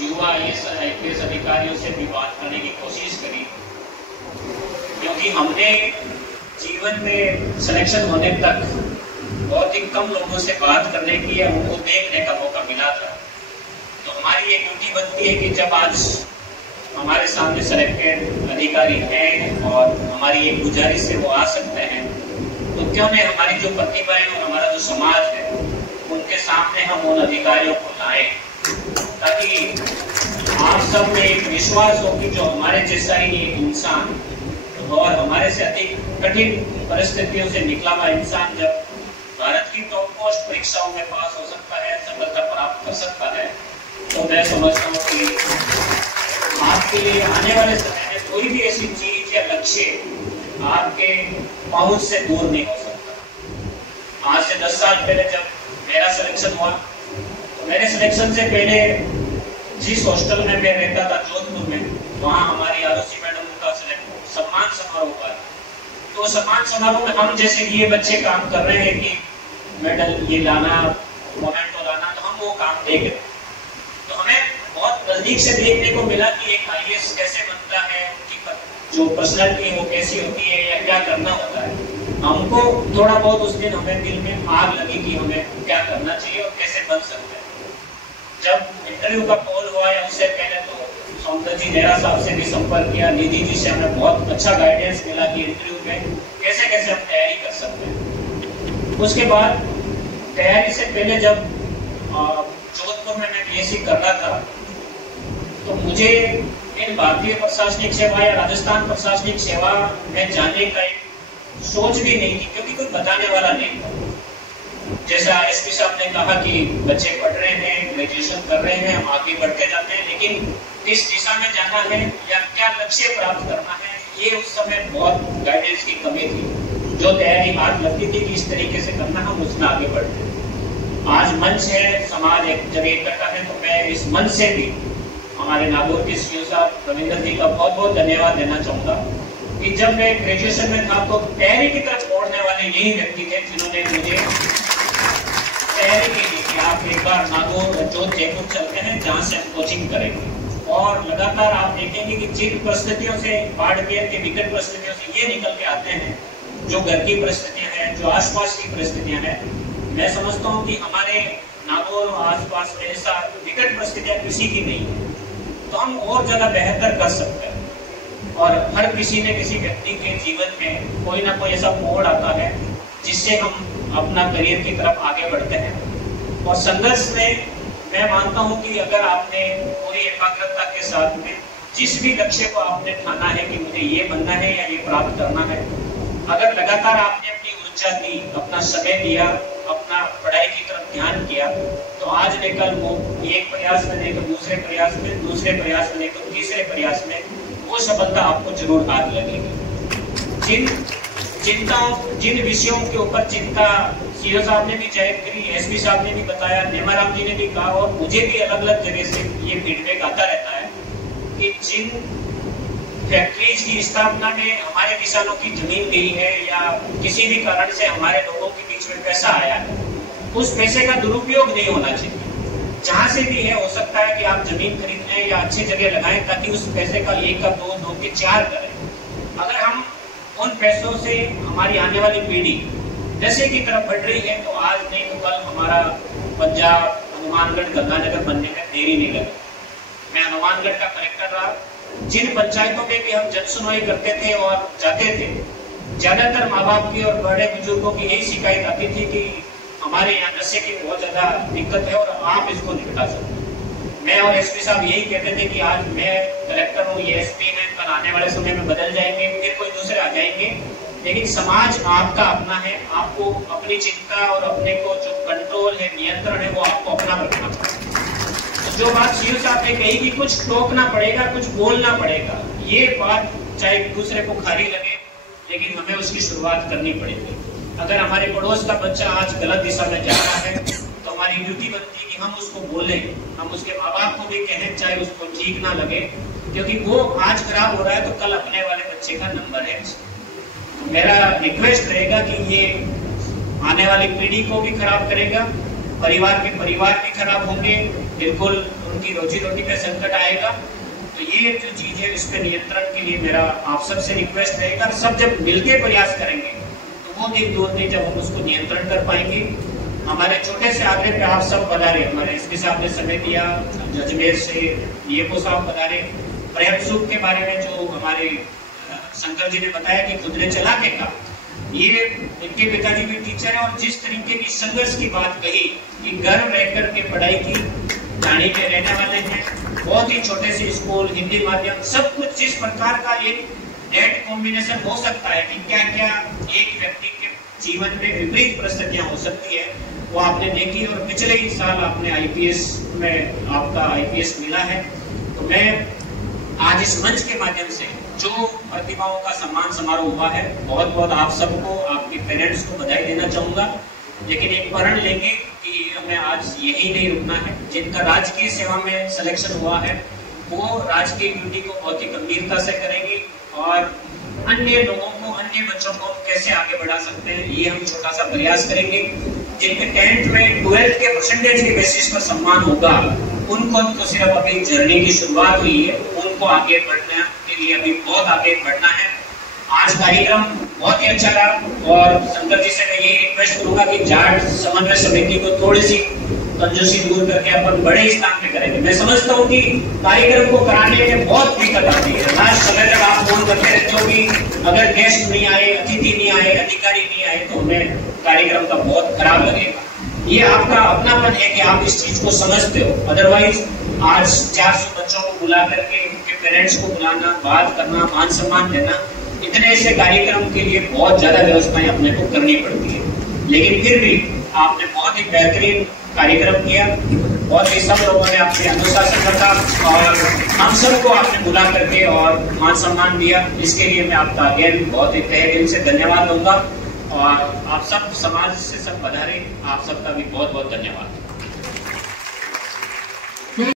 युवा IAS अधिकारियों से भी बात करने की कोशिश करी, क्योंकि हमने जीवन में सिलेक्शन होने तक बहुत ही कम लोगों से बात करने की या उनको देखने का मौका मिला था। तो हमारी ये ड्यूटी बनती है कि जब आज हमारे सामने सिलेक्टेड अधिकारी हैं और हमारी एक गुजारिश से वो आ सकते हैं, तो क्यों नहीं हमारी जो प्रतिभाएं और हमारा जो समाज है उनके सामने हम उन अधिकारियों को लाएं, ताकि आप सब में एक विश्वास हो कि जो हमारे जैसा ही एक इंसान और हमारे से अधिक कठिन परिस्थितियों से निकला हुआ इंसान जब भारत की टॉप मोस्ट परीक्षाओं में पास हो सकता है, सफलता प्राप्त कर सकता है, तो मैं समझता हूँ कि आपके लिए आने वाले समय में कोई भी ऐसी चीज या लक्ष्य आपके पहुंच से दूर नहीं हो सकता। आज से 10 साल पहले जब मेरा सिलेक्शन हुआ, तो मेरे सिलेक्शन से पहले जिस हॉस्टल में मैं रहता था जोधपुर में, वहाँ हमारी आरोसी मैडम का सम्मान समारोह हुआ। तो सम्मान समारोह में हम जैसे ये बच्चे काम कर रहे हैं कि मेडल ये लाना, मोमेंटो लाना, तो हम वो काम देख रहे। तो हमें बहुत नजदीक से देखने को मिला कि एक IAS कैसे बनता है, उनकी जो पर्सनैलिटी है वो कैसी होती है या क्या करना होता है। हमको थोड़ा बहुत उस दिन हमें दिल में आग लगी कि हमें क्या करना चाहिए और कैसे बन सकते हैं। जब इंटरव्यू का कॉल हुआ या उससे पहले तो सौंदर्य जी नेहरा साहब से भी संपर्क किया, निधि जी से हमें बहुत अच्छा गाइडेंस मिला कि इंटरव्यू में कैसे कैसे हम तैयारी कर सकते हैं। उसके बाद तैयारी से पहले जब जोधपुर में मैं BSc कर रहा था, तो मुझे इन भारतीय प्रशासनिक सेवा या राजस्थान प्रशासनिक सेवा में जाने का एक सोच भी नहीं थी, क्योंकि कोई बताने वाला नहीं था। जैसा SP साहब ने कहा कि बच्चे पढ़ रहे हैं, ग्रेजुएशन कर रहे हैं, हम आगे बढ़ते जाते हैं, लेकिन किस दिशा में जाना है या क्या लक्ष्य प्राप्त करना है, ये उस समय बहुत गाइडेंस की कमी थी। जो तैयारी आज लगती थी कि इस तरीके से करना, हम उसमें आगे बढ़ते। आज मंच है, समाज एक जगह इकट्ठा है, तो मैं इस मंच से भी हमारे नागौर के CO साहब रविंद्र जी का बहुत बहुत धन्यवाद देना चाहूंगा कि जब मैं ग्रेजुएशन में था तो तैयारी की तरफ छोड़ने वाले यही व्यक्ति थे जिन्होंने मुझे तैयारी के लिए कि आप एक बार नागौर जो जयपुर चलते हैं जहाँ से हम कोचिंग करेंगे। और लगातार आप देखेंगे कि जिन परिस्थितियों से बाढ़ के विकट परिस्थितियों से ये निकल के आते हैं, जो घर की परिस्थितियां हैं, जो आसपास की परिस्थितियां हैं, मैं समझता हूँ कि हमारे नागौर और आसपास में ऐसा विकट परिस्थितियां किसी की नहीं है, तो हम और ज्यादा बेहतर कर सकते हैं। और हर किसी ने किसी व्यक्ति के जीवन में कोई ना कोई ऐसा मोड़ आता है जिससे हम अपना करियर की तरफ आगे बढ़ते हैं। और संघर्ष में मैं मानता हूं कि अगर आपने पूरी एकाग्रता के साथ में जिस भी लक्ष्य को आपने ठाना है कि मुझे ये बनना है या ये प्राप्त करना है, अगर लगातार आपने अपनी ऊर्जा दी, अपना समय दिया, अपना पढ़ाई की तरफ ध्यान किया, तो आज न कल वो एक प्रयास में नहीं तो दूसरे प्रयास में, दूसरे प्रयास में नहीं तो तीसरे प्रयास में वो सफलता आपको जरूर हाथ लगेगी। जिन विषयों के ऊपर चिंता CO साहब ने भी जाहिर करी, SP साहब ने भी बताया, नेमाराम जी ने भी कहा, और मुझे भी अलग अलग जगह से ये फीडबैक आता रहता है कि जिन फैक्ट्रीज की स्थापना में हमारे किसानों की जमीन गई है या किसी भी कारण से हमारे लोगों के बीच में पैसा आया है, उस पैसे का दुरुपयोग नहीं होना चाहिए। जहां से भी है, हो सकता है कि आप जमीन खरीद लें या अच्छी जगह लगाएं ताकि उस पैसे का 1 का 2, 2 के 4 करें। अगर हम उन पैसों से हमारी आने वाली पीढ़ी नशे की तरफ बढ़ रही है, तो आज नहीं तो कल हमारा पंजाब, हनुमानगढ़, गंगानगर बनने में देरी नहीं लगी। मैं हनुमानगढ़ का कलेक्टर रहा, जिन पंचायतों में भी हम जन सुनवाई करते थे और जाते थे, ज्यादातर माँ बाप की और बड़े बुजुर्गों की यही शिकायत आती थी कि हमारे यहाँ नशे की बहुत ज्यादा दिक्कत है और आप इसको निपटा सकते हैं। मैं और SP साहब यही कहते थे कि आज मैं कलेक्टर हूँ, ये SP है, कल आने वाले समय में बदल जाएंगे, फिर कोई दूसरे आ जाएंगे, लेकिन समाज आपका अपना है। आपको अपनी चिंता और अपने को जो कंट्रोल है, नियंत्रण है, वो आपको अपना रखना पड़ेगा। जो बात CO साहब ने कही कि कुछ टोकना पड़ेगा, कुछ बोलना पड़ेगा, ये बात चाहे दूसरे को खारी लगे, लेकिन हमें उसकी शुरुआत करनी पड़ेगी। अगर हमारे पड़ोस का बच्चा आज गलत दिशा में जा रहा है, तो हमारी ड्यूटी बनती है कि हम उसको बोलें, हम उसके माँ बाप को भी कहें, चाहे उसको ठीक ना लगे, क्योंकि वो आज खराब हो रहा है तो कल अपने वाले बच्चे का नंबर है। तो मेरा रिक्वेस्ट रहेगा कि ये आने वाली पीढ़ी को भी खराब करेगा, परिवार के परिवार भी खराब होंगे, बिल्कुल उनकी रोजी रोटी पे संकट आएगा। तो ये जो चीज है इस पे नियंत्रण के लिए मेरा आप सबसे रिक्वेस्ट रहेगा, सब जब मिलके प्रयास करेंगे तो वो दिन दूर नहीं जब हम उसको नियंत्रण कर पाएंगे। हमारे छोटे से आग्रह पे आप सब पधारे, हमारे एसपी साहब ने समय दिया, अजमेर से डीएफओ साहब पधारे। प्रेम सुख के बारे में जो हमारे शंकर जी ने बताया कि खुदरे चला के का, ये इनके पिताजी भी टीचर है और जिस तरीके की संघर्ष की बात कही कि घर रह करके पढ़ाई की, जाने के रहने वाले हैं, बहुत ही छोटे से स्कूल, हिंदी माध्यम, सब कुछ जिस प्रकार का एक डेट कॉम्बिनेशन हो सकता है कि क्या क्या एक व्यक्ति के जीवन में विपरीत परिस्थितियां हो सकती है वो आपने देखी। और पिछले ही साल आपने आईपीएस में आपका आईपीएस मिला है। तो मैं आज इस मंच के माध्यम से जो प्रतिभाओं का सम्मान समारोह हुआ है, बहुत बहुत आप सबको, आपके पेरेंट्स को बधाई देना चाहूंगा। लेकिन एक प्रण लेंगे कि हमें आज यही नहीं रुकना है। जिनका राजकीय सेवा में सिलेक्शन हुआ है वो राजकीय ड्यूटी को बहुत ही गंभीरता से करेंगे और अन्य लोगों को, अन्य बच्चों को कैसे आगे बढ़ा सकते हैं ये हम छोटा सा प्रयास करेंगे। जिनके 10th में 12th के परसेंटेज के बेसिस पर सम्मान होगा उनको तो सिर्फ अभी जर्नी की शुरुआत हुई है, उनको आगे बढ़ने के लिए अभी बहुत आगे बढ़ना है। आज कार्यक्रम बहुत ही अच्छा रहा और शंकर जी से मैं यही रिक्वेस्ट करूंगा कि जाट समन्वय समिति को थोड़ी सी कंजूसी दूर करके अपन बड़े स्थान पे करेंगे। मैं समझता हूँ कि कार्यक्रम को कराने में बहुत दिक्कत आती है। लास्ट समय तक आप फोन करते रहते हो कि अगर गेस्ट नहीं आए, अतिथि नहीं आए, अधिकारी नहीं आए तो हमें कार्यक्रम का बहुत खराब लगेगा। ये आपका अपनापन है कि आप इस चीज को समझते हो। अदरवाइज आज 400 बच्चों को बुला करके उनके पेरेंट्स को बुलाना, बात करना, मान सम्मान देना, इतने से कार्यक्रम के लिए बहुत ज्यादा व्यवस्थाएं अपने को करनी पड़ती है। लेकिन फिर भी आपने बहुत ही बेहतरीन कार्यक्रम किया और ये सब लोगों ने अपने अनुशासन रखा और हम सबको आपने बुला करके और मान सम्मान दिया। इसके लिए मैं आपका अगेन बहुत ही तहे दिल से धन्यवाद दूंगा और आप सब समाज से सब पधारे, आप सबका भी बहुत बहुत धन्यवाद।